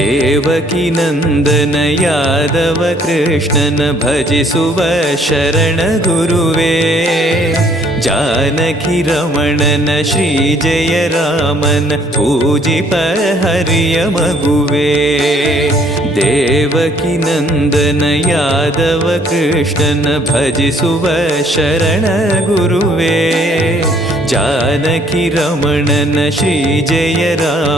ದೇವಕಿ ನಂದನ ಯಾದವ ಕೃಷ್ಣನ ಭಜಿಸುವ ಶರಣ ಗುರುವೇ. ಜಾನಕಿ ರಮಣನ ಶ್ರೀ ಜಯ ರಾಮನ ಪೂಜಿಪ ಹರಿಯ ಮಗುವೇ. ದೇವಕಿ ನಂದನ ಯಾದವ ಕೃಷ್ಣನ ಭಜಿಸುವ ಶರಣ ಗುರುವೇ. ಜಾನಕಿ ರಮಣನ ಶ್ರೀ ಜಯ ರಾಮ